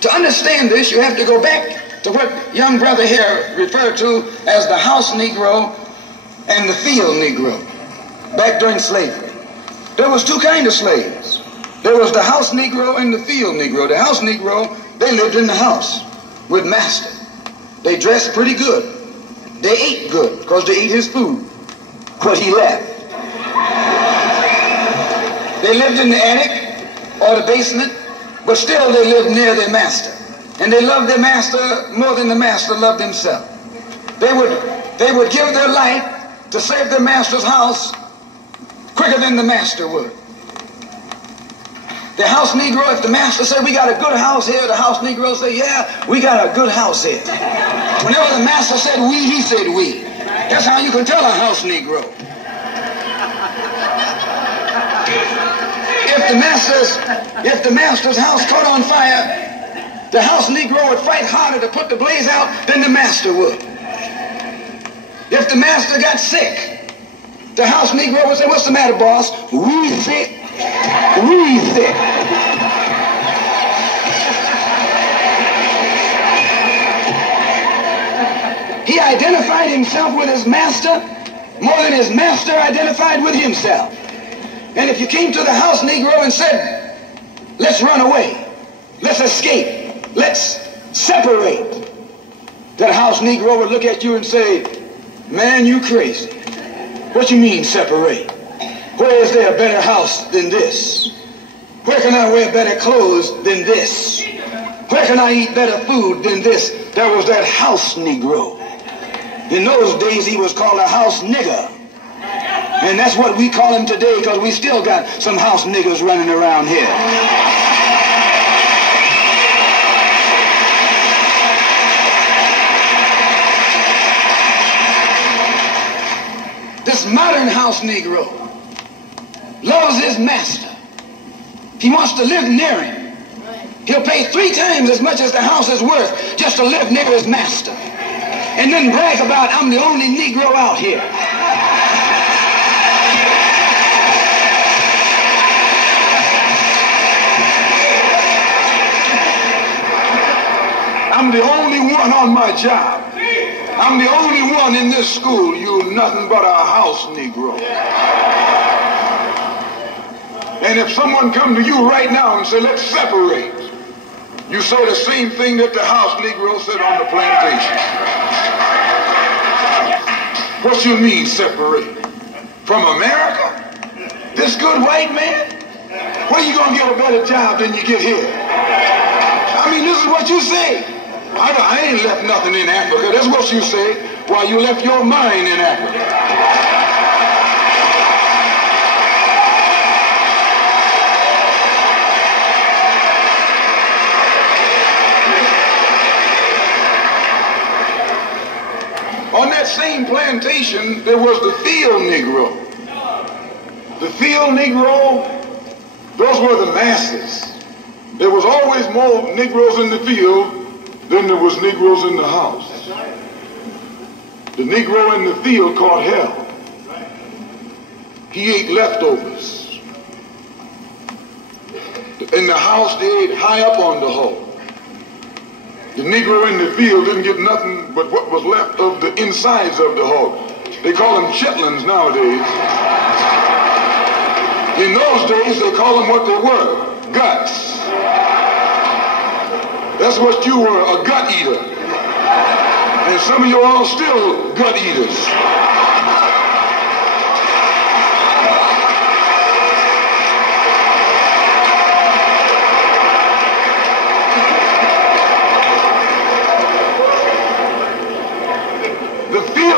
To understand this, you have to go back to what young brother here referred to as the house Negro and the field Negro. Back during slavery, there was two kinds of slaves. There was the house Negro and the field Negro. The house Negro, they lived in the house with master. They dressed pretty good. They ate good because they ate his food, what he left. They lived in the attic or the basement, but still they lived near their master. And they loved their master more than the master loved himself. They would give their life to save their master's house quicker than the master would. The house Negro, if the master said, we got a good house here, the house Negro say, yeah, we got a good house here. Whenever the master said we, he said we. That's how you can tell a house Negro. If the master's house caught on fire, the house Negro would fight harder to put the blaze out than the master would. If the master got sick, the house Negro would say, what's the matter, boss? We sick. We sick. He identified himself with his master more than his master identified with himself. And if you came to the house Negro and said, let's run away, let's escape, let's separate, that house Negro would look at you and say, man, you crazy. What you mean separate? Where is there a better house than this? Where can I wear better clothes than this? Where can I eat better food than this? There was that house Negro. In those days he was called a house nigger. And that's what we call him today because we still got some house niggers running around here. This modern house Negro loves his master. He wants to live near him. He'll pay 3 times as much as the house is worth just to live near his master. And then brag about, I'm the only Negro out here. I'm the only one on my job. I'm the only one in this school. You're nothing but a house Negro. And if someone come to you right now and say, let's separate, you say the same thing that the house Negro said on the plantation. What you mean separate? From America? This good white man? Where you gonna get a better job than you get here? I mean, this is what you say. I ain't left nothing in Africa. That's what you say. While you left your mind in Africa. On that same plantation, there was the field Negro. The field Negro, those were the masses. There was always more Negroes in the field than there was Negroes in the house. The Negro in the field caught hell. He ate leftovers. In the house, they ate high up on the hole. The Negro in the field didn't get nothing but what was left of the insides of the hog. They call them chitlins nowadays. In those days, they call them what they were, guts. That's what you were, a gut eater. And some of you all still gut eaters.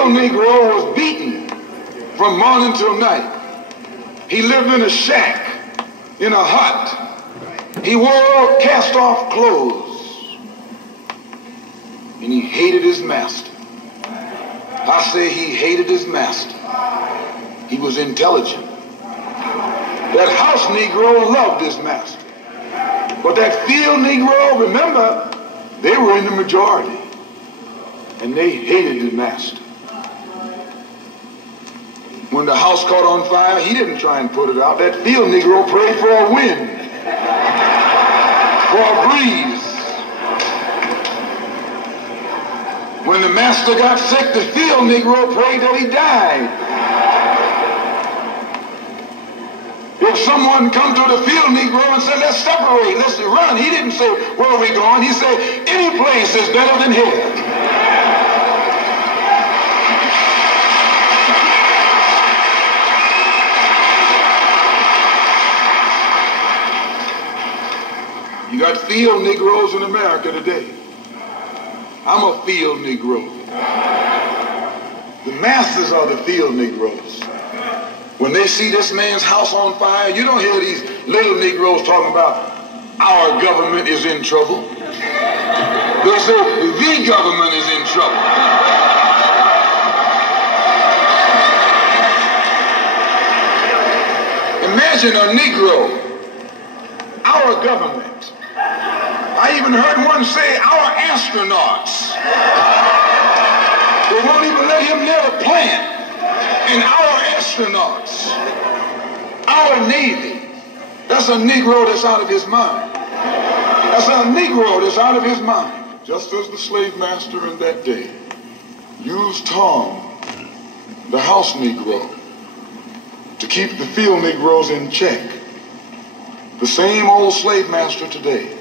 Negro was beaten from morning till night. He lived in a shack, in a hut. He wore cast-off clothes. And he hated his master. I say he hated his master. He was intelligent. That house Negro loved his master. But that field Negro, remember, they were in the majority. And they hated the master. When the house caught on fire, he didn't try and put it out. That field Negro prayed for a wind, for a breeze. the master got sick, the field Negro prayed that he died. If someone come to the field Negro and said, let's separate, let's run, he didn't say, where are we going? He said, any place is better than here. You got field Negroes in America today. I'm a field Negro. The masses are the field Negroes. When they see this man's house on fire, you don't hear these little Negroes talking about our government is in trouble. They say the government is in trouble. Imagine a Negro, our government. I even heard one say our astronauts. They won't even let him near a plant. And our astronauts, our Navy, that's a Negro that's out of his mind. That's a Negro that's out of his mind. Just as the slave master in that day used Tom, the house Negro, to keep the field Negroes in check, the same old slave master today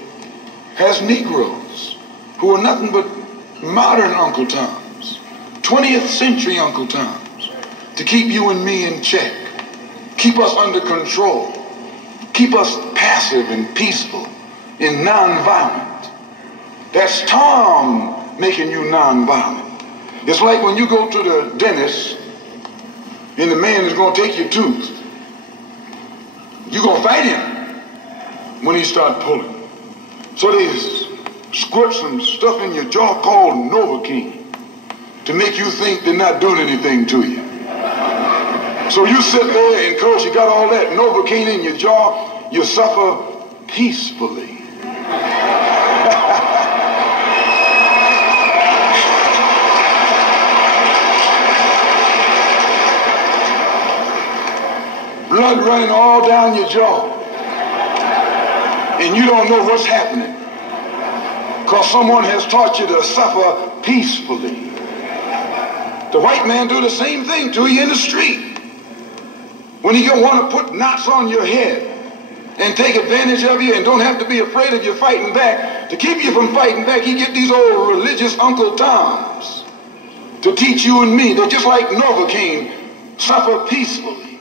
has Negroes who are nothing but modern Uncle Toms, 20th century Uncle Toms, to keep you and me in check, keep us under control, keep us passive and peaceful and nonviolent. That's Tom making you nonviolent. It's like when you go to the dentist and the man is going to take your tooth. You're going to fight him when he starts pulling. So they squirt some stuff in your jaw called Novocaine to make you think they're not doing anything to you. So you sit there and because you got all that Novocaine in your jaw, you suffer peacefully. Blood running all down your jaw. And you don't know what's happening. Because someone has taught you to suffer peacefully. The white man do the same thing to you in the street. When he want to put knots on your head and take advantage of you and don't have to be afraid of you fighting back, to keep you from fighting back, he get these old religious Uncle Toms to teach you and me that just like Novocaine, suffer peacefully.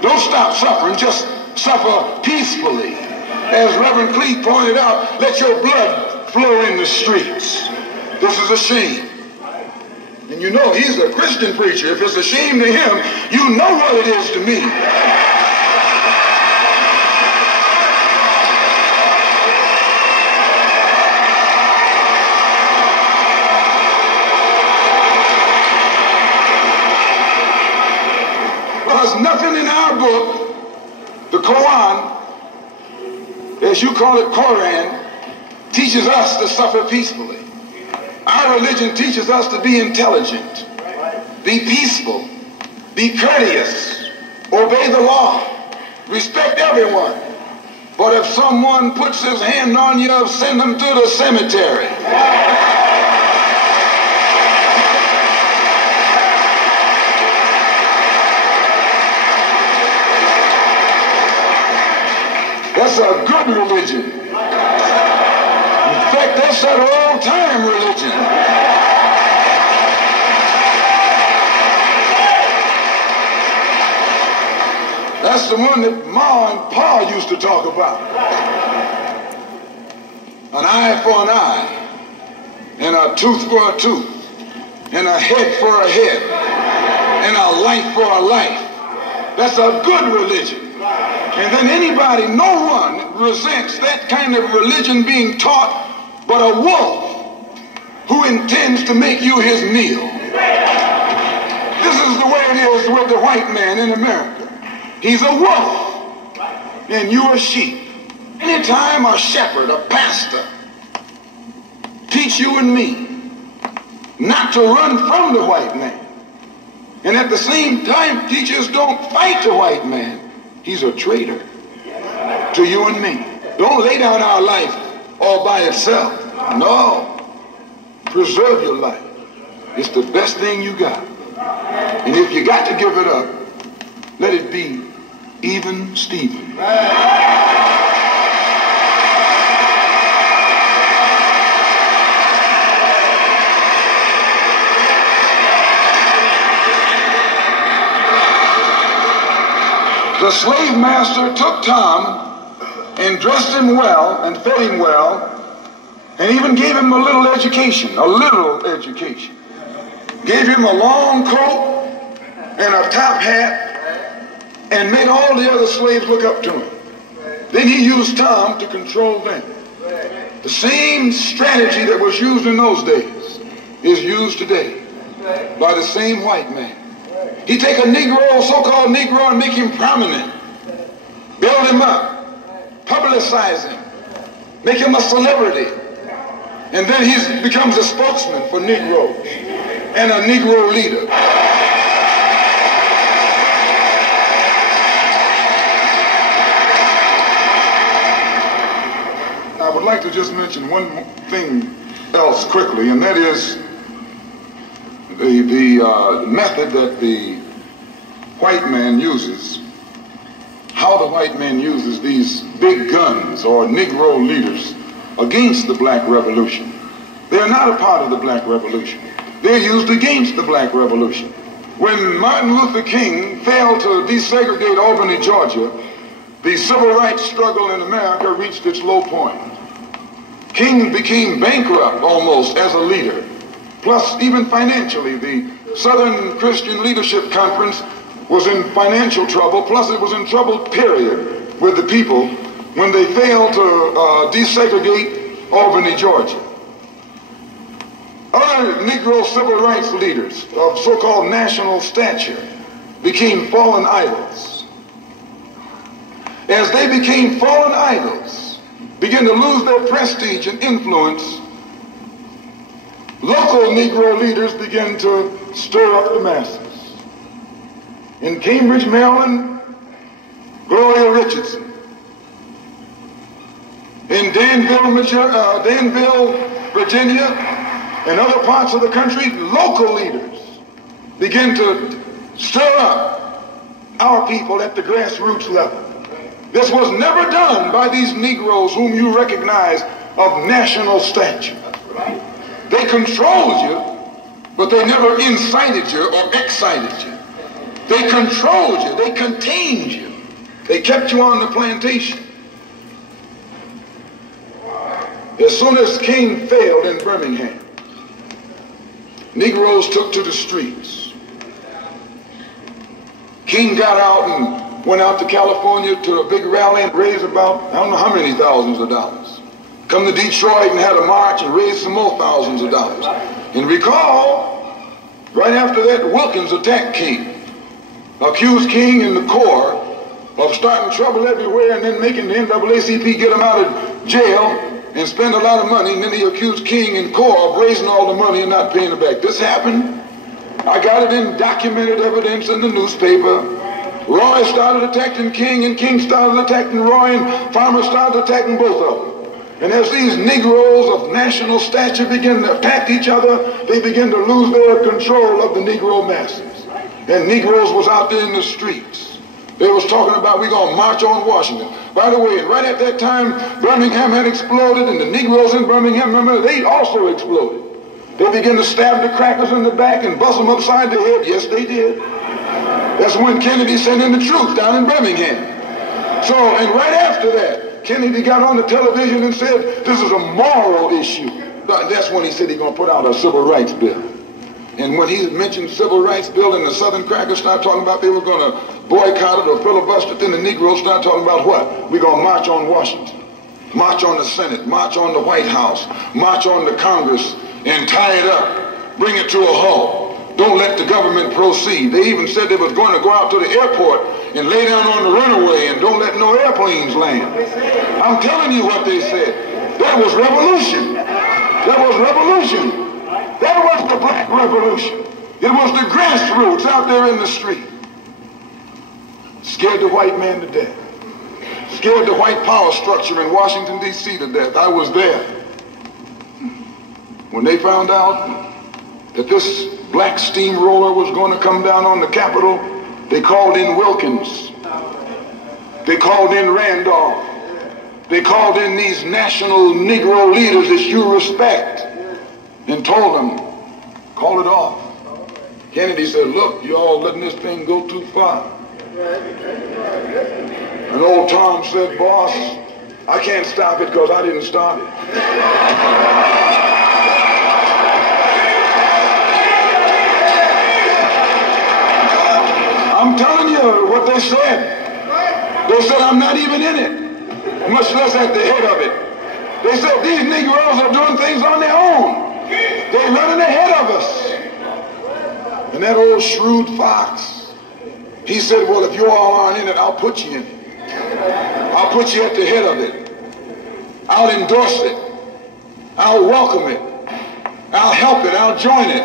Don't stop suffering, just suffer peacefully. As Reverend Cleave pointed out, let your blood flow in the streets. This is a shame. And you know he's a Christian preacher. If it's a shame to him, you know what it is to me. There's nothing in our book, the Quran, as you call it Quran, teaches us to suffer peacefully. Our religion teaches us to be intelligent, be peaceful, be courteous, obey the law, respect everyone. But if someone puts his hand on you, send them to the cemetery. That's a good religion. In fact, that's that old-time religion. That's the one that Ma and Pa used to talk about. An eye for an eye, and a tooth for a tooth, and a head for a head, and a life for a life. That's a good religion. And then anybody, no one resents that kind of religion being taught but a wolf who intends to make you his meal. This is the way it is with the white man in America. He's a wolf and you're a sheep. Anytime a shepherd, a pastor, teach you and me not to run from the white man, and at the same time teachers don't fight the white man, he's a traitor to you and me. Don't lay down our life all by itself. No. Preserve your life. It's the best thing you got. And if you got to give it up, let it be even Stephen. The slave master took Tom and dressed him well and fed him well and even gave him a little education, Gave him a long coat and a top hat and made all the other slaves look up to him. Then he used Tom to control them. The same strategy that was used in those days is used today by the same white man. He take a Negro, so-called Negro, and make him prominent. Build him up. Publicize him. Make him a celebrity. And then he becomes a spokesman for Negroes and a Negro leader. I would like to just mention one thing else quickly, and that is the method that the white man uses, how the white man uses these big guns or Negro leaders against the black revolution. They are not a part of the black revolution. They're used against the black revolution. When Martin Luther King failed to desegregate Albany, Georgia, the civil rights struggle in America reached its low point. King became bankrupt almost as a leader. Plus, even financially, the Southern Christian Leadership Conference was in financial trouble, plus it was in trouble, period, with the people when they failed to desegregate Albany, Georgia. Other Negro civil rights leaders of so-called national stature became fallen idols. As they became fallen idols, began to lose their prestige and influence, local Negro leaders began to stir up the masses. In Cambridge, Maryland, Gloria Richardson. In Danville, Virginia, and other parts of the country, local leaders began to stir up our people at the grassroots level. This was never done by these Negroes whom you recognize of national stature. They controlled you, but they never incited you or excited you. They controlled you. They contained you. They kept you on the plantation. As soon as King failed in Birmingham, Negroes took to the streets. King got out and went out to California to a big rally and raised about, I don't know how many thousands of dollars. Come to Detroit and had a march and raised some more thousands of dollars. And recall, right after that, Wilkins attacked King, accused King and the Corps of starting trouble everywhere and then making the NAACP get him out of jail and spend a lot of money, and then he accused King and Corps of raising all the money and not paying it back. This happened. I got it in documented evidence in the newspaper. Roy started attacking King, and King started attacking Roy, and Farmer started attacking both of them. And as these Negroes of national stature began to attack each other, they began to lose their control of the Negro masses. And Negroes was out there in the streets. They was talking about, we're going to march on Washington. By the way, right at that time, Birmingham had exploded, and the Negroes in Birmingham, remember, they also exploded. They began to stab the crackers in the back and bust them upside the head. Yes, they did. That's when Kennedy sent in the troops down in Birmingham. So, and right after that, Kennedy got on the television and said, this is a moral issue. That's when he said he's going to put out a civil rights bill. And when he mentioned civil rights bill and the Southern crackers started talking about they were going to boycott it or filibuster it, then the Negroes started talking about what? We're going to march on Washington, march on the Senate, march on the White House, march on the Congress, and tie it up, bring it to a halt. Don't let the government proceed. They even said they was going to go out to the airport and lay down on the runway and don't let no airplanes land. I'm telling you what they said. That was revolution. That was revolution. That was the black revolution. It was the grassroots out there in the street. Scared the white man to death. Scared the white power structure in Washington, D.C. to death. I was there. When they found out that this black steamroller was going to come down on the Capitol, they called in Wilkins. They called in Randolph. They called in these national Negro leaders that you respect and told them, call it off. Kennedy said, look, you all letting this thing go too far. And old Tom said, boss, I can't stop it because I didn't start it. I'm telling you what they said. They said, I'm not even in it, much less at the head of it. They said, these Negroes are doing things on their own. They're running ahead of us. And that old shrewd fox, he said, well, if you all aren't in it, I'll put you in it. I'll put you at the head of it. I'll endorse it. I'll welcome it. I'll help it. I'll join it.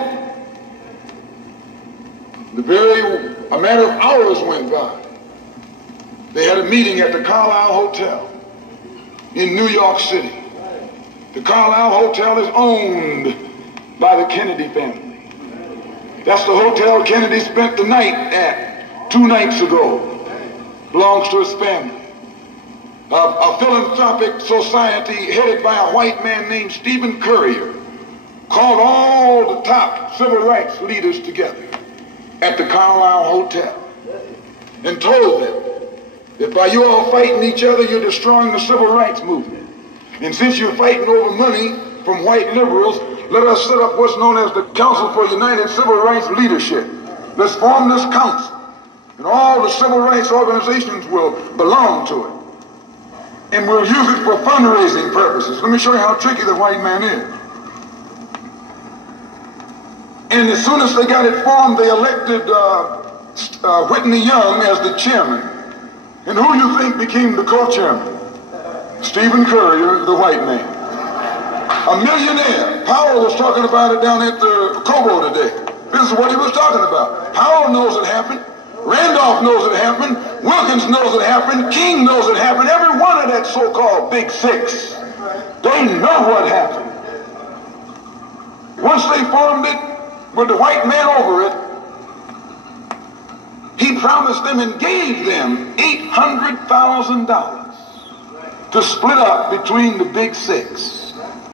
A matter of hours went by. They had a meeting at the Carlisle Hotel in New York City. The Carlisle Hotel is owned by the Kennedy family. That's the hotel Kennedy spent the night at 2 nights ago. Belongs to his family. A philanthropic society headed by a white man named Stephen Currier called all the top civil rights leaders together at the Carlisle Hotel and told them that by you all fighting each other, you're destroying the civil rights movement. And since you're fighting over money from white liberals, let us set up what's known as the Council for United Civil Rights Leadership. Let's form this council, and all the civil rights organizations will belong to it. And we'll use it for fundraising purposes. Let me show you how tricky the white man is. And as soon as they got it formed, they elected Whitney Young as the chairman. And who you think became the co-chairman? Stephen Currier, the white man. A millionaire. Powell was talking about it down at the Cobo today. This is what he was talking about. Powell knows it happened. Randolph knows it happened. Wilkins knows it happened. King knows it happened. Every one of that so-called Big Six. They know what happened. Once they formed it, with the white man over it, he promised them and gave them $800,000 to split up between the Big Six.